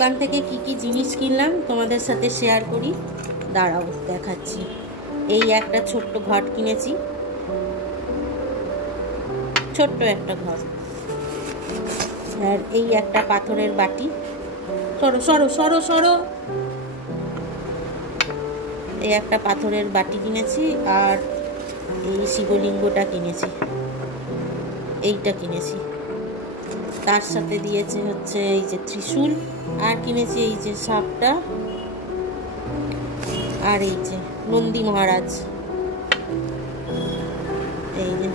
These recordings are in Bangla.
দোকান থেকে কি কি জিনিস কিনলাম তোমাদের সাথে শেয়ার করি। দাঁড়াও দেখাচ্ছি। এই একটা ছোট্ট ঘট কিনেছি, ছোট্ট একটা ঘট। আর এই একটা পাথরের বাটি। সরো সরো সরো সরো। এই একটা পাথরের বাটি কিনেছি। আর এই শিবলিঙ্গটা কিনেছি, এইটা কিনেছি। তার সাথে দিয়েছে হচ্ছে এই যে ত্রিশূল, আর কিনেছি এই যে সাপটা, আর এই যে নন্দী মহারাজ। এই যে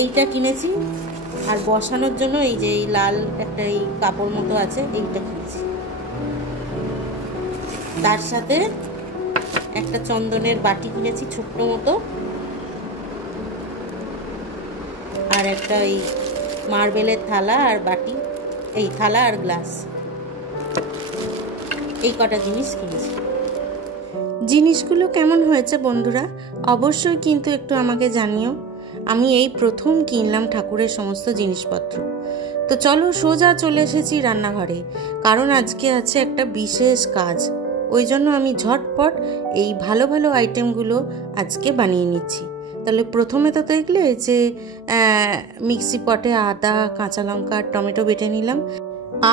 এইটা কিনেছি। আর বসানোর জন্য এই যে এই লাল একটা এই কাপড় মতো আছে, এইটা কিনেছি। তার সাথে একটা চন্দনের বাটি কিনেছি ছোট্ট মতো, আর একটা এই মার্বেলের থালা আর বাটি, এই থালা আর গ্লাস। এই কটা জিনিস কিনেছি। জিনিসগুলো কেমন হয়েছে বন্ধুরা অবশ্যই কিন্তু একটু আমাকে জানিও। আমি এই প্রথম কিনলাম ঠাকুরের সমস্ত জিনিসপত্র। তো চলো সোজা চলে এসেছি রান্নাঘরে, কারণ আজকে আছে একটা বিশেষ কাজ। ওই জন্য আমি ঝটপট এই ভালো ভালো আইটেমগুলো আজকে বানিয়ে নিচ্ছি। তাহলে প্রথমে তো দেখলে যে মিক্সি পটে আদা, কাঁচা লঙ্কা, টমেটো বেটে নিলাম।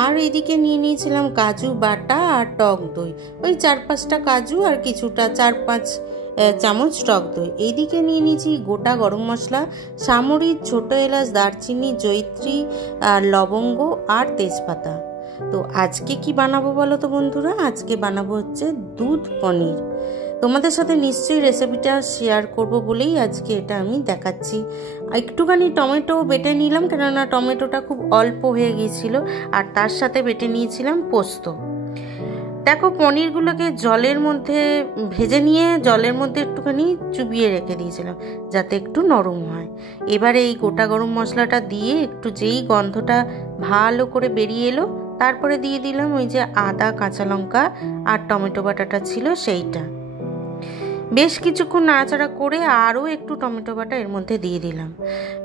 আর এদিকে নিয়ে নিয়েছিলাম কাজু বাটা আর টক দই, ওই 4-5টা কাজু আর কিছুটা 4-5 চামচ টক দই। এইদিকে নিয়ে নিয়েছি গোটা গরম মশলা, সামরিচ, ছোট এলাচ, দারচিনি, জয়িত্রী, লবঙ্গ আর তেজপাতা। তো আজকে কি বানাবো বলো তো বন্ধুরা? আজকে বানাবো হচ্ছে দুধ পনির। তোমাদের সাথে নিশ্চয়ই রেসিপিটা শেয়ার করব বলেই আজকে এটা আমি দেখাচ্ছি। একটুখানি টমেটো বেটে নিলাম, কেননা টমেটোটা খুব অল্প হয়ে গিয়েছিল। আর তার সাথে বেটে নিয়েছিলাম পোস্ত। দেখো পনিরগুলোকে জলের মধ্যে ভেজে নিয়ে জলের মধ্যে একটুখানি চুবিয়ে রেখে দিয়েছিলাম যাতে একটু নরম হয়। এবারে এই গোটা গরম মশলাটা দিয়ে একটু যেই গন্ধটা ভালো করে বেরিয়ে এলো, তারপরে দিয়ে দিলাম ওই যে আদা, কাঁচা লঙ্কা আর টমেটো বাটাটা ছিল সেইটা। বেশ কিছুক্ষণ নাড়াচাড়া করে আরও একটু টমেটো বাটা এর মধ্যে দিয়ে দিলাম।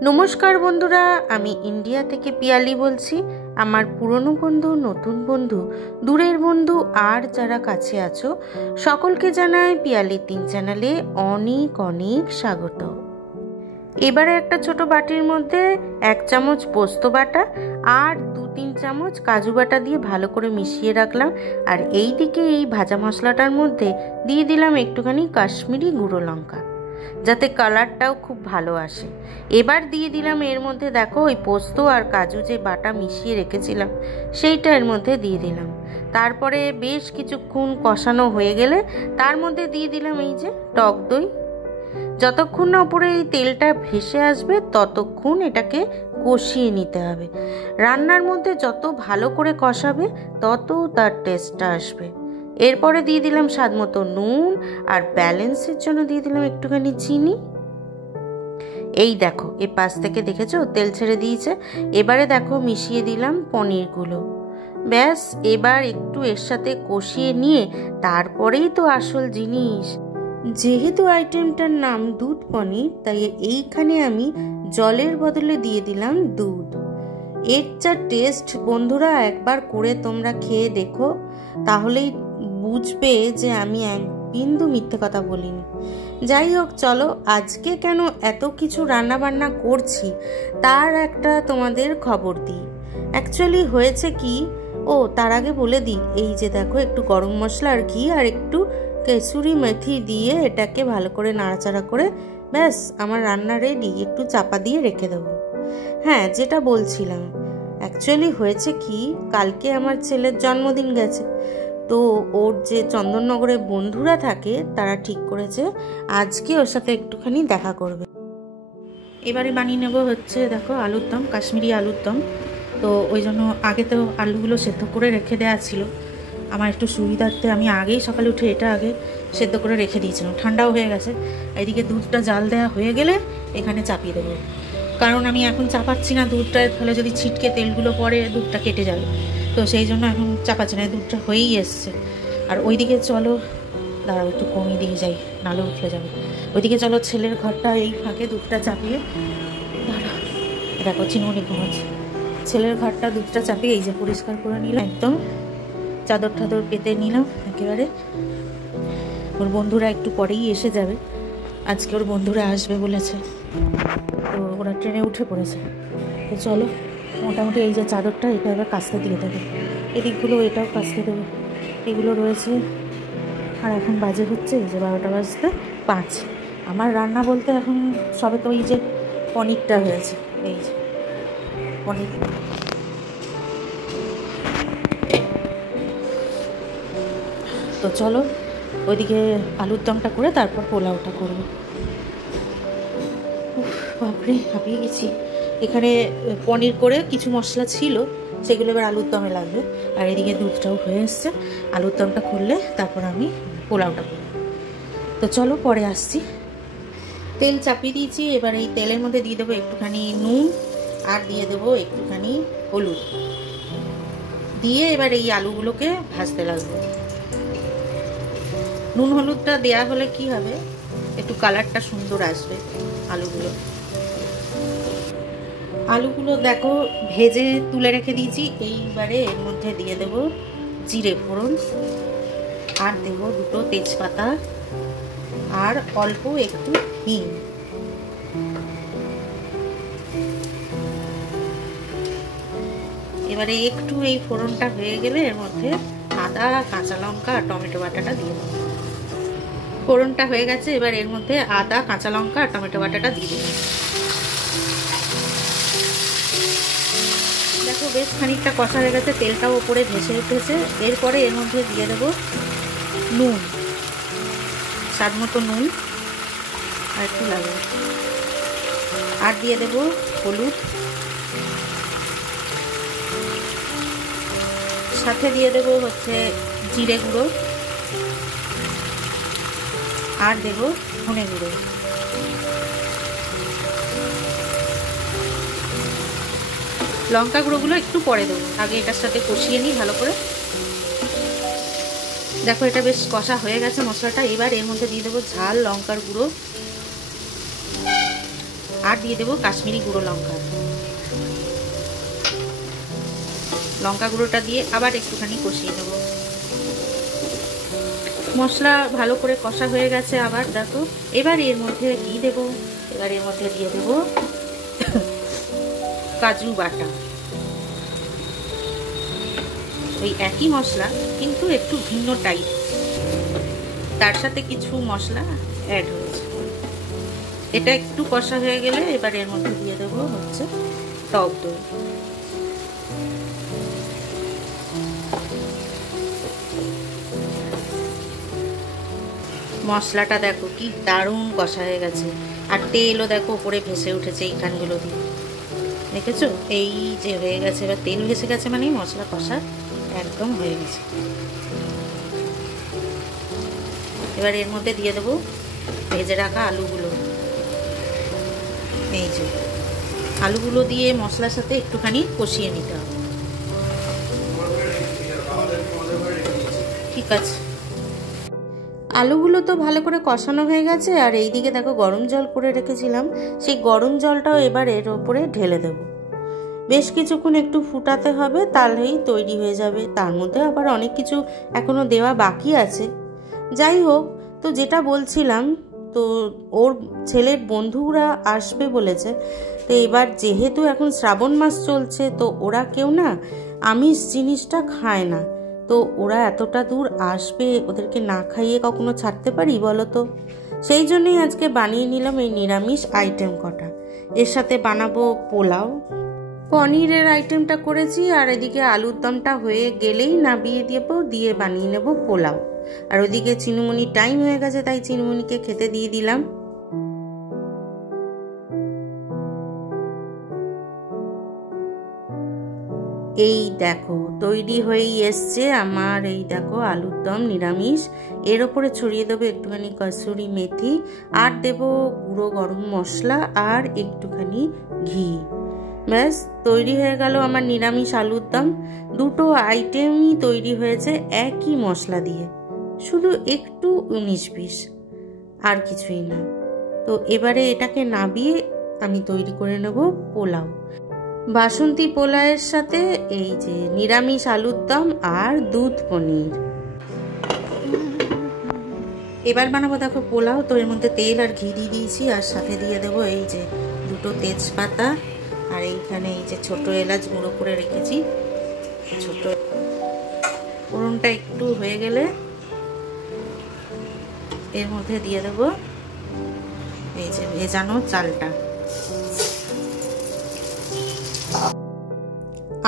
নমস্কার বন্ধুরা, আমি ইন্ডিয়া থেকে পিয়ালি বলছি। আমার পুরনো বন্ধু, নতুন বন্ধু, দূরের বন্ধু আর যারা কাছে আছো সকলকে জানাই পিয়ালি 3 চ্যানেলে অনেক অনেক স্বাগত। এবারে একটা ছোট বাটির মধ্যে 1 চামচ পোস্ত বাটা আর 2-3 চামচ কাজু বাটা দিয়ে ভালো করে মিশিয়ে রাখলাম। আর এই দিকে এই ভাজা মশলাটার মধ্যে দিয়ে দিলাম একটুখানি কাশ্মীরি গুঁড়ো লঙ্কা, যাতে কালারটাও খুব ভালো আসে। এবার দিয়ে দিলাম এর মধ্যে দেখো ওই পোস্ত আর কাজু যে বাটা মিশিয়ে রেখেছিলাম সেইটা এর মধ্যে দিয়ে দিলাম। তারপরে বেশ কিছুক্ষণ কষানো হয়ে গেলে তার মধ্যে দিয়ে দিলাম এই যে টক দই। যতক্ষণ না উপরে এই তেলটা ভেসে আসবে ততক্ষণ এটাকে কষিয়ে নিতে হবে। রান্নার মধ্যে যত ভালো করে কষাবে তত তার টেস্টটা আসবে। এরপরে দিয়ে দিলাম স্বাদ মতো নুন, আর ব্যালেন্সের জন্য দিয়ে দিলাম একটুখানি চিনি। এই দেখো এ পাশ থেকে দেখেছো তেল ছেড়ে দিয়েছে। এবারে দেখো মিশিয়ে দিলাম পনিরগুলো। ব্যাস এবার একটু এর সাথে কষিয়ে নিয়ে তারপরেই তো আসল জিনিস। যেহেতু আইটেমটার নাম দুধ পনির, তাই এইখানে আমি জলের বদলে দিয়ে দিলাম দুধ। এর যা টেস্ট বন্ধুরা, একবার করে তোমরা খেয়ে দেখো, তাহলেই বুঝবে যে আমি এক বিন্দু মিথ্যে কথা বলিনি। যাই হোক চলো, আজকে কেন এত কিছু রান্না বান্না করছি তার একটা তোমাদের খবর দিই। অ্যাকচুয়ালি হয়েছে কি, তার আগে বলে দিই, এই যে দেখো একটু গরম মশলা আর ঘি আর একটু কেসুরি মেথি দিয়ে এটাকে ভালো করে নাড়াচাড়া করে ব্যাস আমার রান্না রেডি। একটু চাপা দিয়ে রেখে দেবো। হ্যাঁ, যেটা বলছিলাম, অ্যাকচুয়ালি হয়েছে কি, কালকে আমার ছেলের জন্মদিন গেছে। তো ওর যে চন্দননগরে বন্ধুরা থাকে তারা ঠিক করেছে আজকে ওর সাথে একটুখানি দেখা করবে। এবারে বানিয়ে নেবো হচ্ছে দেখো আলুর দম, কাশ্মীরি আলুর দম। তো ওই জন্য আগে তো আলুগুলো সেদ্ধ করে রেখে দেওয়া ছিল। আমার একটু সুবিধার্থে আমি আগেই সকালে উঠে এটা আগে সেদ্ধ করে রেখে দিয়েছিলাম, ঠান্ডাও হয়ে গেছে। এদিকে দুধটা জাল দেওয়া হয়ে গেলে এখানে চাপিয়ে দেবো, কারণ আমি এখন চাপাচ্ছি না দুধটা, তাহলে যদি ছিটকে তেলগুলো পড়ে দুধটা কেটে যাবে। তো সেই জন্য এখন চাপাচ্ছি না, দুধটা হয়েই এসছে। আর ওইদিকে চলো, দাঁড়াও একটু কমিয়ে দিয়ে যাই, নালে উঠলে যাবে। ওইদিকে চলো ছেলের ঘরটা এই ফাঁকে দুধটা চাপিয়ে, দাঁড়া দেখো চিনুনি ঘুমাচ্ছে, ছেলের ঘাটটা দুধটা চাপিয়ে এই যে পরিষ্কার করে নিলাম, একদম চাদর টাদর পেতে নিলাম একেবারে। ওর বন্ধুরা একটু পরেই এসে যাবে, আজকে ওর বন্ধুরা আসবে বলেছে, তো ওরা ট্রেনে উঠে পড়েছে। তো চলো মোটামুটি এই যে চাদরটা এটা এবার কাচতে দিয়ে দেবে, এদিকগুলো এটাও কাচতে দেবে, এগুলো রয়েছে। আর এখন বাজে হচ্ছে এই যে 12টা বাজতে 5। আমার রান্না বলতে এখন সবে তো এই যে পনিরটা হয়েছে, এই যে পনির। তো চলো ওইদিকে আলুর দমটা করে তারপর পোলাওটা করবো। বাপরে হাঁপিয়ে গেছি। এখানে পনির করে কিছু মশলা ছিল, সেগুলো এবার আলুর দমে লাগবে। আর এদিকে দুধটাও হয়ে এসছে, আলুর দমটা করলে তারপর আমি পোলাওটা করব। তো চলো পরে আসছি। তেল চাপিয়ে দিয়েছি, এবার এই তেলের মধ্যে দিয়ে দেবো একটুখানি নুন আর দিয়ে দেবো একটুখানি হলুদ, দিয়ে এবার এই আলুগুলোকে ভাজতে লাগবে। নুন হলুদটা দেয়া হলে কি হবে, একটু কালারটা সুন্দর আসবে আলুগুলো দেখো ভেজে তুলে রেখে দিয়েছি। এইবারে এর মধ্যে দিয়ে দেব জিরে ফোড়ন, আর দেব 2 তেজপাতা, আর অল্প একটু হিং। এবারে একটু এই ফোড়নটা হয়ে গেলে এর মধ্যে আদা, কাঁচা লঙ্কা আর টমেটো বাটাটা দিয়ে দেবো। ফোড়নটা হয়ে গেছে, এবার এর মধ্যে আদা, কাঁচা লঙ্কা আর টমেটো বাটাটা দিয়ে দেবো। দেখো বেশ খানিকটা কষা হয়ে গেছে, তেলটাও ওপরে ভেসে উঠেছে। এরপরে এর মধ্যে দিয়ে দেব নুন, স্বাদ মতো নুন আর একটু লাগবে, আর দিয়ে দেব হলুদ, সাথে দিয়ে দেব হচ্ছে জিরে গুঁড়ো, আর দেব ধনে গুঁড়ো। লঙ্কা গুঁড়োগুলো একটু পরে দেবো, আগে এটার সাথে কষিয়ে নিই ভালো করে। দেখো এটা বেশ কষা হয়ে গেছে মশলাটা। এবার এর মধ্যে দিয়ে দেবো ঝাল লঙ্কার গুঁড়ো, আর দিয়ে দেবো কাশ্মীরি গুঁড়ো লঙ্কা গুঁড়োটা দিয়ে আবার একটুখানি কষিয়ে দেবো। মশলা ভালো করে কষা হয়ে গেছে আবার দেখো। এবার এর মধ্যে কি দেবো, এবার এর মধ্যে দিয়ে দেবো কাজু বাটা। ওই একই মশলা কিন্তু একটু ভিন্ন টাইপ, তার সাথে কিছু মশলা অ্যাড হয়েছে। এটা একটু কষা হয়ে গেলে এবার এর মধ্যে দিয়ে দেবো হচ্ছে টক দই। মশলাটা দেখো কি দারুণ কষা হয়ে গেছে, আর তেলও দেখো উপরে ভেসে উঠেছে এইখানগুলো দিয়ে, দেখেছো এই যে হয়ে গেছে। এবার তেল ভেসে গেছে মানে মশলা কষা একদম হয়ে গেছে। এবার এর মধ্যে দিয়ে দেবো ভেজে রাখা আলুগুলো। এই যে আলুগুলো দিয়ে মশলার সাথে একটুখানি কষিয়ে নিতে হবে। ঠিক আছে, আলুগুলো তো ভালো করে কষানো হয়ে গেছে। আর এইদিকে দেখো গরম জল করে রেখেছিলাম, সেই গরম জলটাও এবার এর ওপরে ঢেলে দেবো। বেশ কিছুক্ষণ একটু ফুটাতে হবে, তাহলেই তৈরি হয়ে যাবে। তার মধ্যে আবার অনেক কিছু এখনো দেওয়া বাকি আছে। যাই হোক, তো যেটা বলছিলাম, তো ওর ছেলের বন্ধুরা আসবে বলেছে। তো এবার যেহেতু এখন শ্রাবণ মাস চলছে, তো ওরা কেউ না আমিষ জিনিসটা খায় না। তো ওরা এতটা দূর আসবে, ওদেরকে না খাইয়ে কখনো ছাড়তে পারি বলো তো? সেই জন্যই আজকে বানিয়ে নিলাম এই নিরামিষ আইটেম কটা। এর সাথে বানাবো পোলাও, পনিরের আইটেমটা করেছি, আর এদিকে আলুর দমটা হয়ে গেলেই নামিয়ে দেবো, দিয়ে বানিয়ে নেব পোলাও। আর ওদিকে চিনুমুনি টাইম হয়ে গেছে, তাই চিনুমুনিকে খেতে দিয়ে দিলাম। এই দেখো তৈরি হয়েই এসছে আমার এই দেখো আলুর দম নিরামিষ। এর ওপরে ছড়িয়ে দেবো একটুখানি কসুরি মেথি, আর দেবো গুঁড়ো গরম মশলা, আর একটুখানি ঘি। ব্যাস তৈরি হয়ে গেল আমার নিরামিষ আলুর দম। দুটো আইটেমই তৈরি হয়েছে একই মশলা দিয়ে, শুধু একটু 19-20, আর কিছুই না। তো এবারে এটাকে নামিয়ে আমি তৈরি করে নেব পোলাও। বাসন্তী পোলাওয়ের সাথে এই যে নিরামিষ আলুর দম আর দুধ পনির। এবার বানাবো দেখো পোলাও। তো এর মধ্যে তেল আর ঘি দিয়ে দিয়েছি, আর সাথে দিয়ে দেবো এই যে দুটো তেজপাতা, আর এইখানে এই যে ছোট এলাচ গুঁড়ো করে রেখেছি। ছোট ফোড়নটা একটু হয়ে গেলে এর মধ্যে দিয়ে দেবো এই যে ভেজানো চালটা।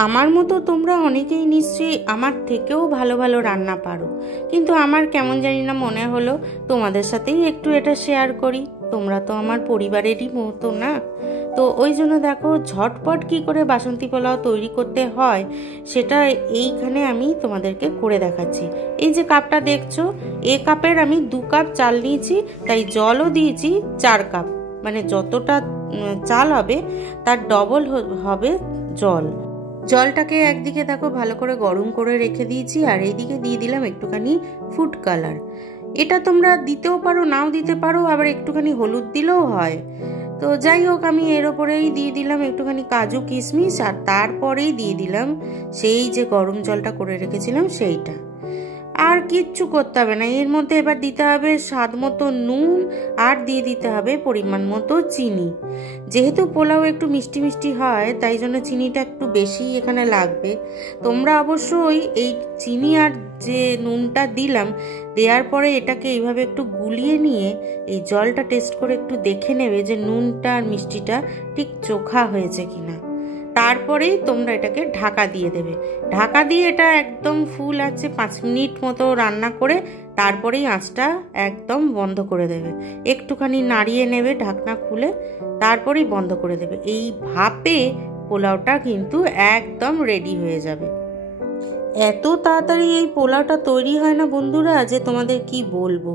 আমার মতো তোমরা অনেকেই নিশ্চয়ই আমার থেকেও ভালো ভালো রান্না পারো, কিন্তু আমার কেমন জানি না মনে হলো তোমাদের সাথেই একটু এটা শেয়ার করি। তোমরা তো আমার পরিবারেরই মতো না, তো ওই জন্য দেখো ঝটপট কি করে বাসন্তী পোলাও তৈরি করতে হয় সেটা এইখানে আমি তোমাদেরকে করে দেখাচ্ছি। এই যে কাপটা দেখছো, এই কাপের আমি 2 কাপ চাল নিয়েছি, তাই জলও দিয়েছি 4 কাপ, মানে যতটা চাল হবে তার ডবল হবে জল। জলটাকে একদিকে দেখো ভালো করে গরম করে রেখে দিয়েছি, আর এইদিকে দিয়ে দিলাম একটুখানি ফুড কালার। এটা তোমরা দিতেও পারো, নাও দিতে পারো, আবার একটুখানি হলুদ দিলেও হয়। তো যাই হোক, আমি এর ওপরেই দিয়ে দিলাম একটুখানি কাজু কিশমিশ, আর তারপরেই দিয়ে দিলাম সেই যে গরম জলটা করে রেখেছিলাম সেইটা। আর কিচ্ছু করতে হবে না। এর মধ্যে এবার দিতে হবে স্বাদ মতো নুন, আর দিয়ে দিতে হবে পরিমাণ মতো চিনি। যেহেতু পোলাও একটু মিষ্টি মিষ্টি হয়, তাই জন্য চিনিটা একটু বেশি এখানে লাগবে। তোমরা অবশ্যই এই চিনি আর যে নুনটা দিলাম, দেওয়ার পরে এটাকে এইভাবে একটু গুলিয়ে নিয়ে এই জলটা টেস্ট করে একটু দেখে নেবে যে নুনটা আর মিষ্টিটা ঠিক চোখা হয়েছে কিনা। তারপরেই তোমরা এটাকে ঢাকা দিয়ে দেবে। ঢাকা দিয়ে এটা একদম ফুল আছে 5 মিনিট মতো রান্না করে তারপরেই আঁচটা একদম বন্ধ করে দেবে। একটুখানি নাড়িয়ে নেবে ঢাকনা খুলে, তারপরেই বন্ধ করে দেবে। এই ভাপে পোলাওটা কিন্তু একদম রেডি হয়ে যাবে। এত তাড়াতাড়ি এই পোলাওটা তৈরি হয় না বন্ধুরা, যে তোমাদের কি বলবো,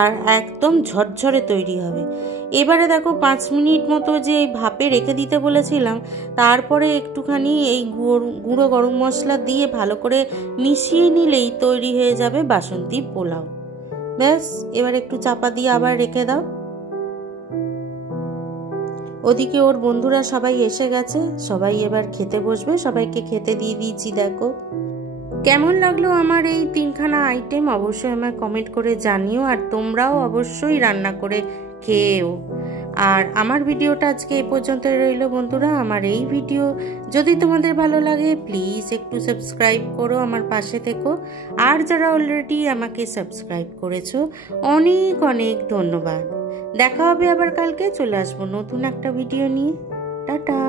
আর একদম ঝরঝরে তৈরি হবে। এবারে দেখো 5 মিনিট মতো যে ভাপে রেখে দিতে বলেছিলাম, তারপরে একটুখানি এই গুঁড়ো গরম মশলা দিয়ে ভালো করে মিশিয়ে নিলেই তৈরি হয়ে যাবে বাসন্তী পোলাও। ব্যাস, এবার একটু চাপা দিয়ে আবার রেখে দাও। ওদিকে ওর বন্ধুরা সবাই এসে গেছে, সবাই এবার খেতে বসবে। সবাইকে খেতে দিয়ে দিয়েছি। দেখো কেমন লাগলো আমার এই 3খানা আইটেম অবশ্যই আমায় কমেন্ট করে জানিও, আর তোমরাও অবশ্যই রান্না করে খেয়েও। আর আমার ভিডিওটা আজকে এই পর্যন্ত রইল বন্ধুরা। আমার এই ভিডিও যদি তোমাদের ভালো লাগে প্লিজ একটু সাবস্ক্রাইব করো, আমার পাশে থেকো। আর যারা অলরেডি আমাকে সাবস্ক্রাইব করেছো অনেক অনেক ধন্যবাদ। দেখা হবে আবার কালকে, চলে আসবো নতুন একটা ভিডিও নিয়ে। টাটা।